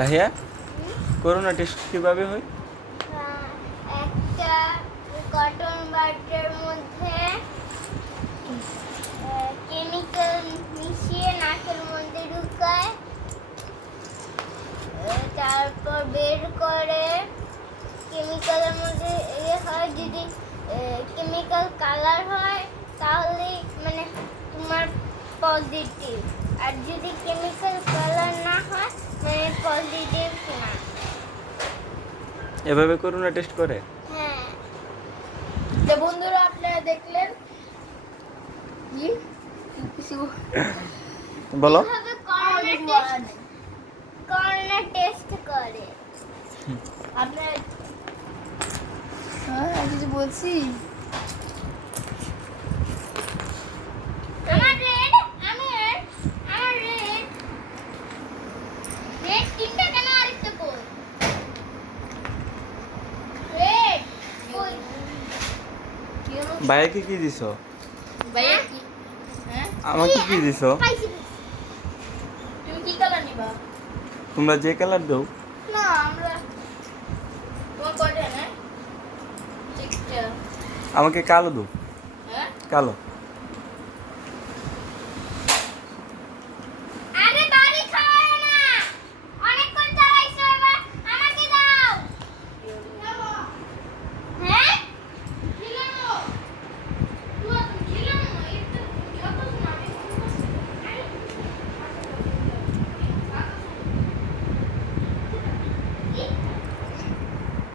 Tahiya corona test কিভাবে হয়? একটা কটন বাটের মধ্যে কেমিক্যাল মিশিয়ে নাকের মধ্যে ঢুকায়, তারপর বের করে কেমিক্যালের মধ্যে হয়। যদি কেমিক্যাল কালার হয় তাহলে মানে তোমার পজিটিভ, আর যদি কেমিক্যাল কালার না হয় মানে পজিটিভ না। এভাবে করোনা টেস্ট করে? হ্যাঁ। তো বন্ধুরা আপনারা দেখলেন কিছু বলো। কিভাবে করোনা টেস্ট করে। আপনার কিছু বলছি। আমার রেড, আমার রেড তিনটা কেন? আরেকটা কই? রেড কই? ভাইয়াকে কি দিছো? ভাইয়া কি? হ্যাঁ, আমাকে কি দিছো? পাইছি। তুমি কি কালার নিবা? তোমরা যে কালার দাও। না আমরা তোমার কয়টা না ঠিকটা। আমাকে কালো দাও। হ্যাঁ কালো।